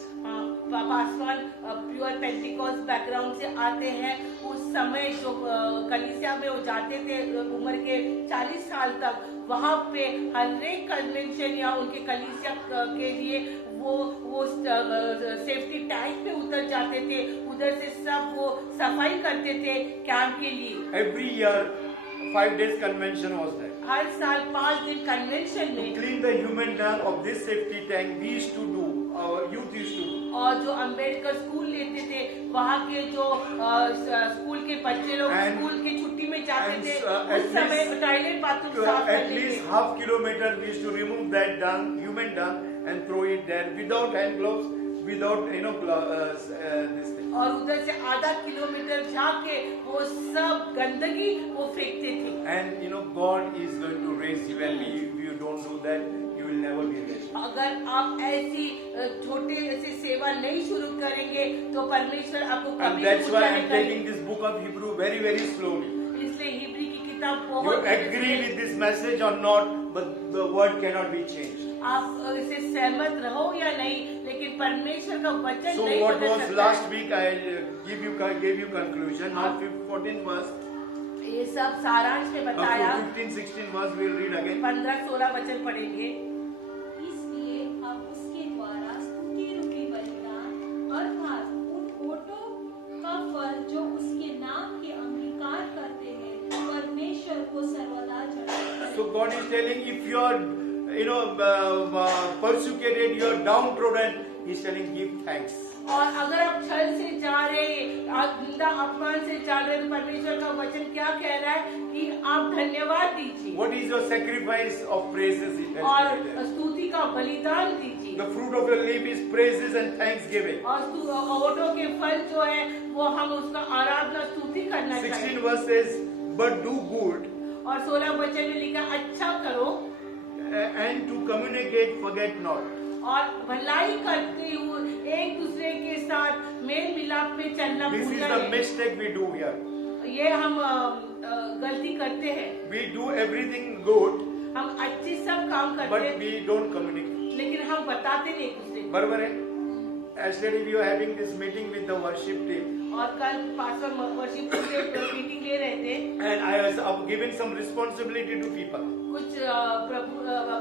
Paswan pure Pentecost background से आते हैं। उस समय जो कलीसिया में वो जाते थे उम्र के 40 साल तक, वहाँ पे हर एक कन्वेंशन या उनके कलीसिया के लिए वो सेफ्टी टैंक पे उतर जाते थे, उधर से सब वो सफाई करते थे कैंप के लिए। Every year, 5 days convention was there. हर साल 5 दिन कन्वेंशन To में clean the human dung of this safety tank, we used to do, our youth used to do. और जो अंबेडकर स्कूल लेते थे, वहाँ के जो स्कूल के बच्चे लोग स्कूल की छुट्टी में जाते थे, उस समय टॉयलेट बाथरूम साफ At करते least थे। half kilometer we used to remove that dung, human dung, and throw it there without hand gloves, without this thing. और उधर से आधा किलोमीटर जाके वो सब गंदगी वो फेंकते थे। And God is going to raise you, and if you don't do that, you will never be raised. अगर आप ऐसी छोटे ऐसी सेवा नहीं शुरू करेंगे तो परमेश्वर आपको And कभी that's why ऊंचा I'm नहीं taking करेगा। this book of Hebrew very, very slowly. इसलिए हिब्री की किताब You बहुत agree with this message or not, but the word cannot be changed. आप इससे सहमत रहो या नहीं, लेकिन परमेश्वर का वचन So नहीं what बदल was सकता last है। week, I gave you conclusion. Now 14th verse, ये सब सारांश में बताया। 15-16 verse we'll read again. 15-16 वचन पढ़ेंगे। इसलिए अब उसके द्वारा स्तुति रूपी बलिदान अर्थात उन ओटों का फल जो उसके नाम के अंगीकार करते हैं परमेश्वर को सर्वदा चढ़ाएं। So God is telling, if you are persecuted, you are downtrodden, He's telling, give thanks. और अगर आप छल से जा रहे, आप निंदा अपमान से जा रहे, तो परमेश्वर का वचन क्या कह रहा है कि आप धन्यवाद दीजिए What is your sacrifice of praises? He tells और you there. स्तुति का बलिदान दीजिए। The fruit of your lips is praises and thanksgiving. और ओटों के फल जो है वो हम उसका आराधना स्तुति करना 16 चाहिए। verse says, but do good और 16 वचन में लिखा अच्छा करो and to communicate, forget not. और भलाई करते हुए एक दूसरे के साथ मेल मिलाप में चलना This is भूलना the नहीं। mistake we do here. ये हम गलती करते हैं। We do everything good, हम अच्छी सब काम करते but हैं, we don't communicate. लेकिन हम बताते नहीं एक दूसरे को। बराबर है? Yesterday we were having this meeting with the worship team, और कल पास्टर वर्शिप के मीटिंग ले रहे थे। and I was given some responsibility to people. कुछ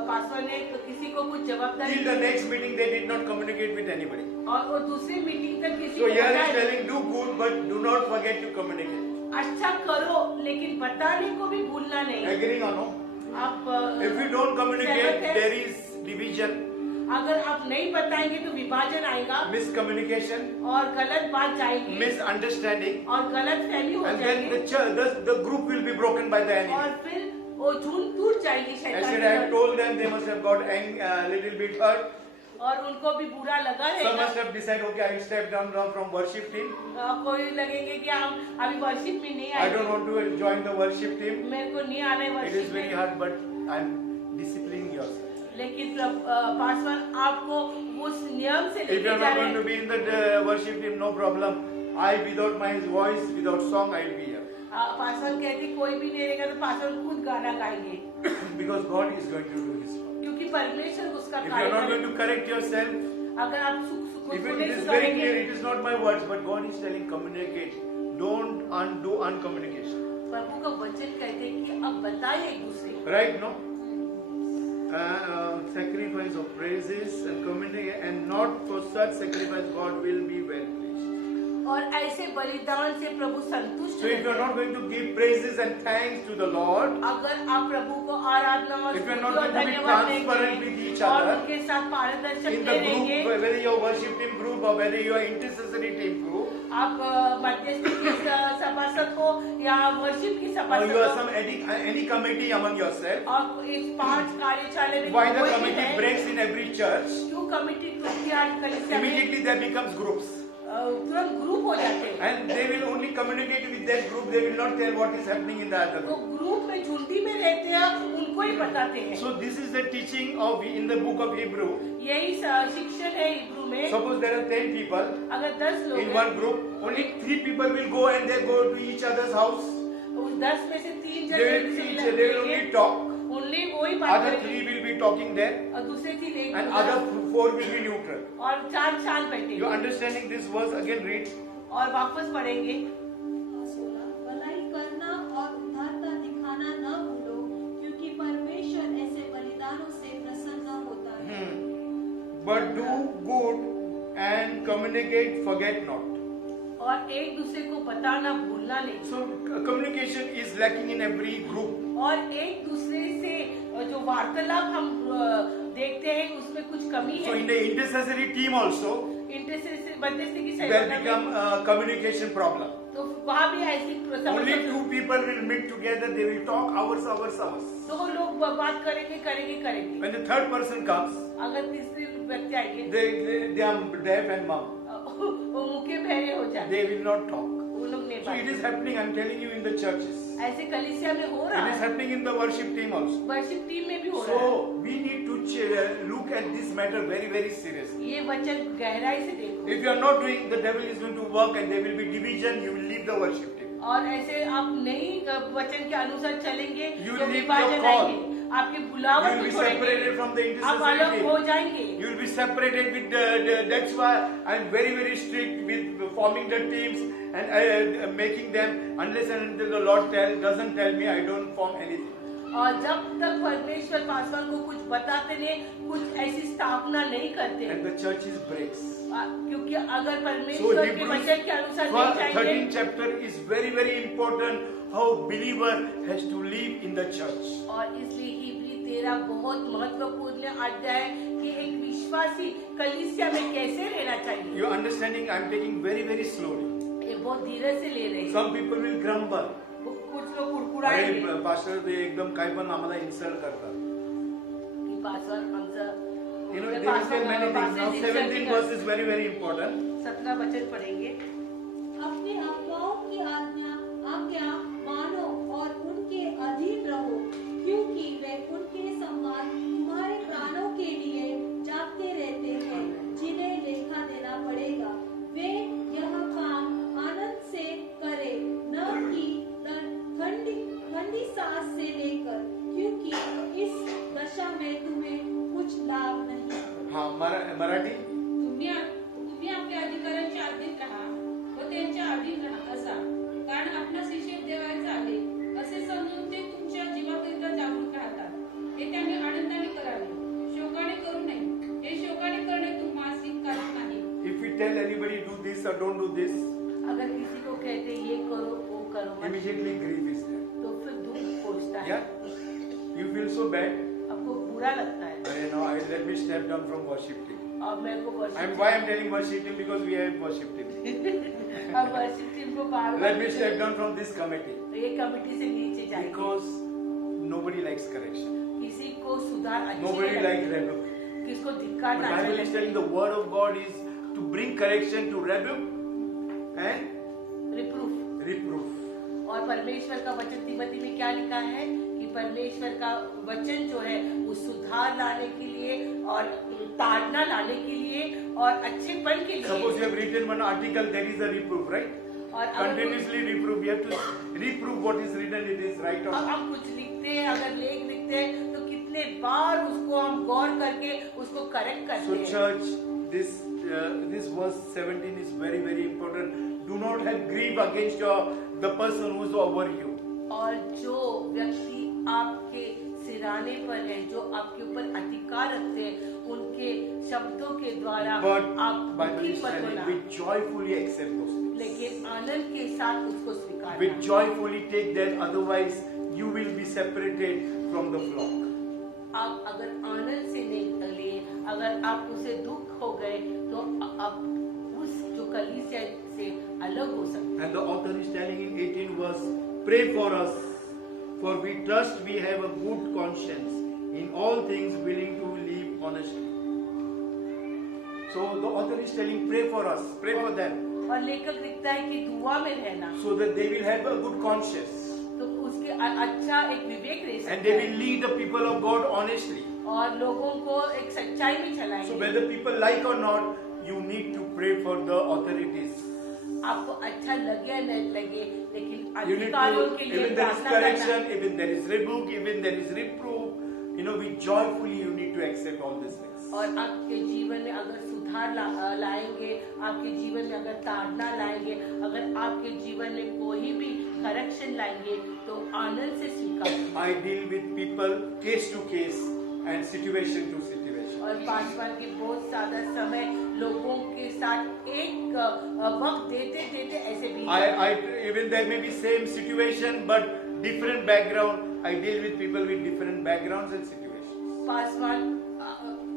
पास्टर ने किसी को कुछ जवाबदारी Till the next meeting, they did not communicate with anybody. और वो दूसरी मीटिंग तक किसी So को here is बताया। telling, do good, but do not forget to communicate. अच्छा करो लेकिन बताने को भी भूलना नहीं। Agreeing or no? आप If you don't communicate, सहमत हैं? there is division, अगर आप नहीं बताएंगे तो विभाजन आएगा miscommunication, और गलत बात जाएगी misunderstanding, और गलत फहमी हो and then जाएगी the group will be broken by the enemy. और फिर वो झुंड टूट जाएगी शैतान Yesterday I की। told them they must have got little bit hurt. और उनको भी बुरा लगा Some रहेगा। must have decided, okay, I will step down now from worship team. कोई लगेंगे कि हम अभी वर्शिप में नहीं I don't आए, want to join the worship team. मेरे को नहीं आना है It is वर्शिप very में। hard, but I'm disciplining yourself. लेकिन पासवान आपको उस नियम से If लेके you are जा not रहे going to हैं। be in the worship team, no problem. I, without my voice, without song, I will be here. Paswan कहती कोई भी नहीं रहेगा तो पासवान खुद गाना गाएंगे, Because God is going to do His work. क्योंकि परमेश्वर उसका If you कार्य are not going करेगा। to correct yourself, अगर आप सुख If को it नहीं is very clear, सुधारेंगे, it is not my words, but God is telling communicate. Don't undo uncommunication. प्रभु का वचन कहते हैं कि अब बताए एक दूसरे को। Right? No? Sacrifice of praises and communicate, and not for such sacrifice God will be well pleased. और ऐसे बलिदान से प्रभु संतुष्ट So if you are not going to give praises and thanks to the Lord, अगर आप प्रभु को आराधना और if you are स्तुति not और going to be धन्यवाद transparent with each देंगे और other, उनके साथ पारदर्शक in में the रहेंगे, group, whether you are worship team group or whether you are intercessory team group, आप मध्यस्थी की सभासद हो या वर्शिप की or सभासद you are हो, some any committee among yourself, और इस 5 कार्यशाला में why the कोई भी committee है, breaks in every church, क्यों कमेटी टूटती है आज कलीसिया में, immediately there becomes groups. तुरंत ग्रुप हो जाते हैं, And they will only communicate with that group, they will not tell what is happening in the other तो group. ग्रुप में झुंडी में रहते हैं, उनको ही बताते हैं। So this is the teaching of in the book of Hebrew. यही शिक्षण है इब्रू में। Suppose there are 10 people अगर 10 लोग in हैं, one group, only 3 people will go and they go to each other's house. उस 10 में से 3 They will जन teach, they will only talk. Only वही बात Other करेंगे 3 will be talking there, और दूसरे 3 एक and other 4 will be neutral. और 4 शांत बैठे You understanding this verse again? Read. और वापस पढ़ेंगे। 16 भलाई करना और उदारता दिखाना न भूलो, क्योंकि परमेश्वर ऐसे बलिदानों से प्रसन्न होता है। But do good and communicate, forget not. और एक दूसरे को बताना भूलना नहीं, So communication is lacking in every group. और एक दूसरे से जो वार्तालाप हम देखते हैं उसमें कुछ कमी So है। in the intercessory team also, intercessory मध्यस्थी की there सेवा become में a communication problem. तो वहाँ भी ऐसी Only समस्या, 2 people will meet together, they will talk hours. 2 लोग बात करेंगे। When the third person comes, अगर तीसरे व्यक्ति आएंगे they are deaf and mum. वो मुख्य बहरे हो जाते, They will not talk. वो लोग नहीं So it बात। is happening, I'm telling you, in the churches. ऐसे कलीसिया में हो रहा It is है, happening in the worship team also. Worship team में भी हो रहा है। So we need to look at this matter very, very seriously. ये वचन गहराई से देखो, If you are not doing, the devil is going to work and there will be division, you will leave the worship team. और ऐसे आप नहीं वचन के अनुसार चलेंगे You तो will leave विभाजन your call. आएंगे, आपके You बुलावट will को be छोड़ेंगे, separated from the आप अलग intercessory हो team. जाएंगे। You will be separated with that's why I'm very, very strict with forming the teams and making them, unless and until the Lord doesn't tell me, I don't form anything. और जब तक परमेश्वर पासवान को कुछ बताते नहीं, कुछ ऐसी स्थापना नहीं करते, And the churches breaks. क्योंकि अगर So परमेश्वर के Hebrews वचन के अनुसार नहीं 13th जाएंगे, chapter is very, very important how believer has to live in the church. और इसलिए इब्री 13 बहुत महत्वपूर्ण अध्याय है कि एक विश्वासी कलीसिया में कैसे रहना चाहिए। You understanding? I'm taking very, very slowly. ये बहुत धीरे से ले रहे हैं। Some people will grumble. कुछ लोग कुड़कुड़ाएंगे अरे पास्टर ते एकदम काय पण आम्हाला इन्सल्ट करतात. कि पासवान आमचं You know, they will say many things. Now 17th verse is very, very important. 17 वचन पढ़ेंगे। अपने अफवाहों की आज्ञा मानो और उनके अधीन रहो, क्योंकि वे उनके समान तुम्हारे प्राणों के लिए जागते रहते हैं, जिन्हें लेखा देना पड़ेगा। वे यह काम आनंद से करे, न कि ठंडी सांस से लेकर, क्योंकि इस दशा में तुम्हें कुछ लाभ नहीं। हाँ मराठी. तुम्ही आपल्या अधिकाऱ्यांच्या अधीन राहा व त्यांच्या अधीन असा, कारण आपणास हिशेब देवायचा आहे असे समजून ते तुमच्या जीवाकरिता जागरूक राहतात. हे त्यांनी आनंदाने करावे, शोकाने करू नये. हे शोकाने करणे तुम्हास हितकारक नाही. If we tell anybody do this or don't do this, अगर किसी को कहते ये करो वो करो मत, immediately grief is there. तो फिर दुख पहुंचता है, Yeah? You feel so bad. आपको बुरा लगता है। अरे no, let me step down from worship team. और मेरे को Why I'm telling worship team? Because we have worship team. अब वर्शिप टीम को बार Let me step down from this committee. ये कमेटी से नीचे जाएगी। Because nobody likes correction. किसी को सुधार अच्छी Nobody नहीं likes लगती, rebuke. किसको But धिक्कार ना Bible is telling the word of God is to bring correction, to rebuke and reproof. reproof. और परमेश्वर का वचन तिमोथी में क्या लिखा है कि परमेश्वर का वचन जो है वो सुधार लाने के लिए और ताड़ना लाने के लिए और अच्छेपन के Suppose you लिए। have written one article, there is a reproof, right? और अगर Continuously reproof. You have to reprove what is written. It is right or अब not. हम कुछ लिखते हैं, अगर लेख लिखते हैं तो कितने बार उसको हम गौर करके उसको करेक्ट So करते हैं। church, this verse 17 is very very important. Do not have grief against the person who is over you. और जो व्यक्ति आपके सिराने पर है, जो आपके ऊपर अधिकार रखते हैं, उनके शब्दों के द्वारा But आप Bible दुखी is मत telling, होना, we joyfully accept those things. लेकिन आनंद के साथ उसको स्वीकार We करना। joyfully take that, otherwise you will be separated from the flock. आप अगर आनंद से नहीं निकले, अगर आप उसे दुख हो गए, तो आप उस जो कलीसिया से अलग हो सकते हैं। And the author is telling in 18 verse, pray for us, for we trust we have a good conscience, in all things willing to live honestly. So the author is telling, pray for us, pray for them, और लेखक लिखता है कि दुआ में रहना, so that they will have a good conscience. तो उसके अच्छा एक विवेक रह And सकता they है, will lead the people of God honestly. और लोगों को एक सच्चाई में So चलाएंगे। whether people like or not, you need to pray for the authorities. आपको अच्छा लगे या नहीं लगे, लेकिन You need अधिकारियों to, के लिए even there is प्रार्थना करना। correction, even there is rebuke, even there is reproof, we joyfully you need to accept all these things. और आपके जीवन में अगर सुधार लाएंगे, आपके जीवन में अगर ताड़ना लाएंगे, अगर आपके जीवन में कोई भी करेक्शन लाएंगे, तो आनंद से स्वीकार करें। I deal with people case to case and situation to situation. और पासवान के बहुत ज्यादा समय लोगों के साथ एक वक्त देते देते ऐसे भी Even there may be same situation but different background. I deal with people with different backgrounds and situations. Paswan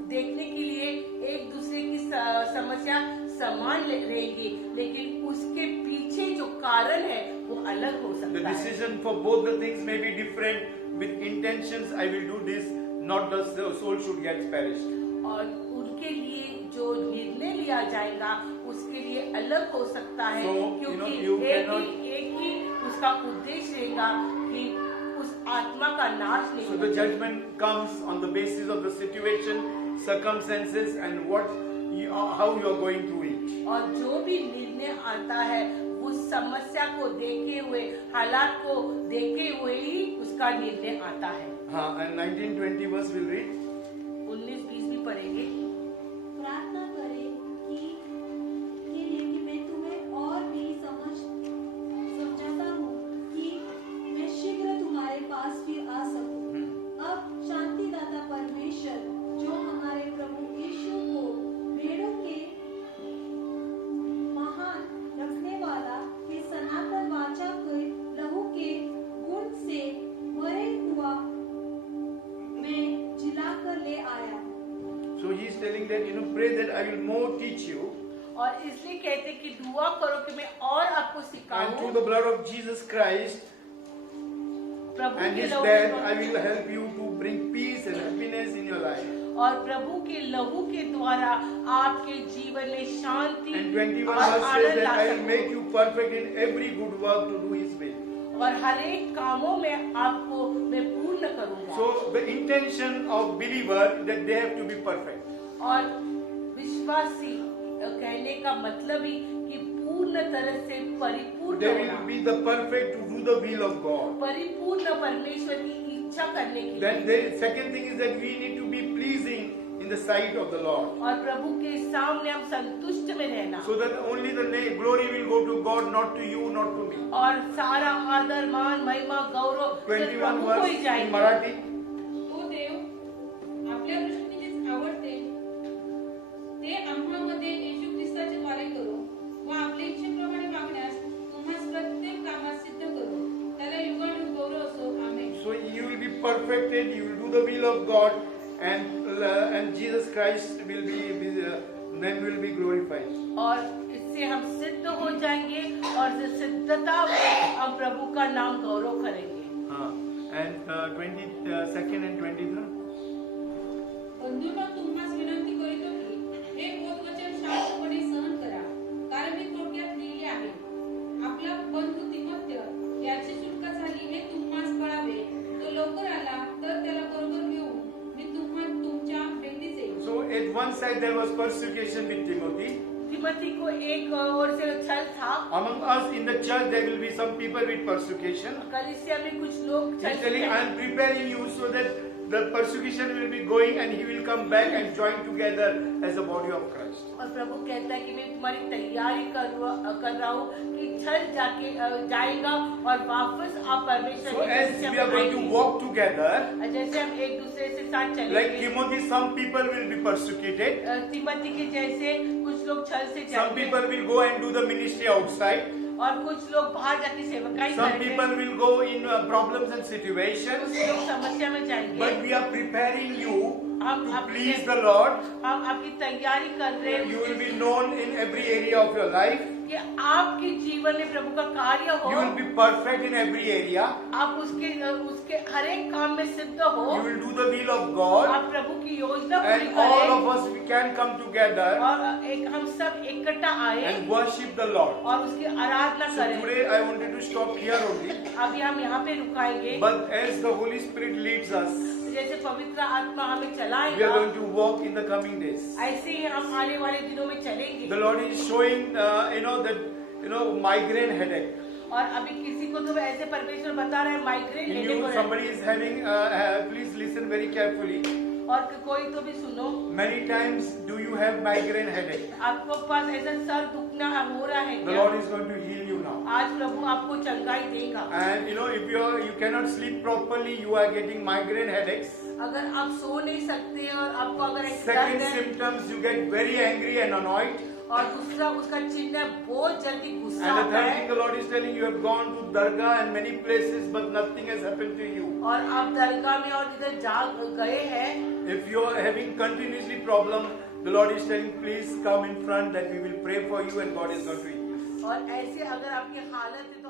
देखने के लिए एक दूसरे की समस्या समान रहेगी, लेकिन उसके पीछे जो कारण है वो अलग हो The सकता है। decision for both the things may be different. With intentions, I will do this. Not the soul should get perished. और उनके लिए जो निर्णय लिया जाएगा उसके लिए अलग हो सकता है, So, क्योंकि you एक ही उसका उद्देश्य रहेगा कि उस आत्मा का नाश नहीं So हो। the judgment comes on the basis of the situation, circumstances, and how you are going through it. और जो भी निर्णय आता है उस समस्या को देखे हुए, हालात को देखे हुए ही उसका निर्णय आता है। And 19-20 verse we'll read. 19-20 भी पढ़ेंगे। प्रार्थना करें के लिए कि मैं तुम्हें और भी समझाता हूँ कि मैं शीघ्र तुम्हारे पास फिर आ सकूं। अब शांतिदाता परमेश्वर जो हमारे प्रभु यीशु को भेड़ों के महान रखने वाला के सनातन वाचा के लहू के गुण से मरे हुआ मैं जिलाकर ले आया। So he is telling that pray that I will more teach you, और इसलिए कहते कि दुआ करो कि मैं और आपको and सिखाऊं। through the blood of Jesus Christ Prabhu and के his लहू death, के I will help you to bring peace and happiness in your life. और प्रभु के लहू के द्वारा आपके जीवन में शांति And 21 और verse says Anand that La I will सकूं। make you perfect in every good work to do his will. और हर एक कामों में आपको मैं पूर्ण करूंगा। So the intention of believer that they have to be perfect. और विश्वासी कहने का मतलब ही कि पूर्ण तरह से परिपूर्ण They होना, will be the perfect to do the will of God. परिपूर्ण परमेश्वर की इच्छा करने के Then लिए। the second thing is that we need to be pleasing in the sight of the Lord. और प्रभु के सामने हम संतुष्ट में रहना, So that only the glory will go to God, not to you, not to me. और सारा आदर मान महिमा गौरव सिर्फ 21 प्रभु को verse ही in जाएंगे। Marathi. तो देव आपल्या दृष्टीने जे आवडते ते आम्हामध्ये येशू ख्रिस्ताच्या द्वारे करो व आपल्या इच्छेप्रमाणे वागण्यास तुम्हास प्रत्येक कामात सिद्ध करो, त्याला युगानुयुग गौरव असो, आमेन. So you will be perfected, you will do the will of God, and Jesus Christ will name will be glorified. और इससे हम सिद्ध हो जाएंगे और इस सिद्धता में हम प्रभु का नाम गौरव करेंगे। And 22nd and 23rd. बंधूंनो, तुम्हास विनंती करीतो की हे बोधवचन शांतपणे सहन करा, कारण मी थोडक्यात लिहिले आहे. आपला बंधू तिमोथेय याची सुटका झाली हे तुम्हास कळावे, तो लवकर आला तर त्याला बरोबर घेऊन मी तुमच्या भेटीस येईन. So at one side there was persecution with Timothy. Timothy को एक ओर से छल था, Among us in the church there will be some people with persecution. कलीसिया में कुछ लोग He's telling, I am preparing you so that the persecution will be going and he will come back and join together as a body of Christ. और प्रभु कहता है कि मैं तुम्हारी तैयारी कर रहा हूँ कि छल जाएगा और वापस आप परमेश्वर So के as beach we are going to आएंगे। walk together, जैसे हम एक दूसरे से साथ like चलेंगे, Timothy, some people will be persecuted. Timothy के जैसे कुछ लोग छल से Some जाएंगे people will go and do the ministry outside. और कुछ लोग बाहर जाके सेवकाई Some करेंगे, people will go in problems and situations. कुछ लोग समस्या में जाएंगे। But we are preparing you हम to आपके- please the Lord. हम आपकी तैयारी कर रहे You will हैं be known in every area of your life. कि आपके जीवन में प्रभु का कार्य हो, You will be perfect in every area. आप उसके हर एक काम में सिद्ध हो, You will do the will of God. आप प्रभु की योजना पूरी And all करें of us, we can come together और हम सब इकट्ठा आए and worship the Lord. और उसकी आराधना So करें। today I wanted to stop here only. अभी हम यहाँ पे रुकाएंगे, But as the Holy Spirit leads us, जैसे पवित्र आत्मा हमें we are चलाएगा, going to walk in the coming days. ऐसे ही हम आने वाले दिनों में चलेंगे। The Lord is showing, migraine headache. और अभी किसी को तो ऐसे परमेश्वर बता रहे हैं माइग्रेन In हेडेक you, हो रहा है। somebody is having, please listen very carefully. और कोई तो भी सुनो, Many times do you have migraine headache? आपको पास ऐसा सर दुखना हो रहा है The क्या? Lord is going to heal you now. आज प्रभु आपको चंगाई देगा। And if you cannot sleep properly, you are getting migraine headaches. अगर आप सो नहीं सकते और आपको अगर ऐसे Second दर्द है symptoms, you get very angry and annoyed. और दूसरा उसका चिन्ह है बहुत जल्दी गुस्सा And the आता third thing है the Lord is telling you have gone to Dargah and many places, but nothing has happened to you. और आप दरगाह में और इधर जा गए हैं, If you are having continuously problem, the Lord is telling, please come in front that we will pray for you and God is going to heal you. और ऐसे अगर आपकी हालत है तो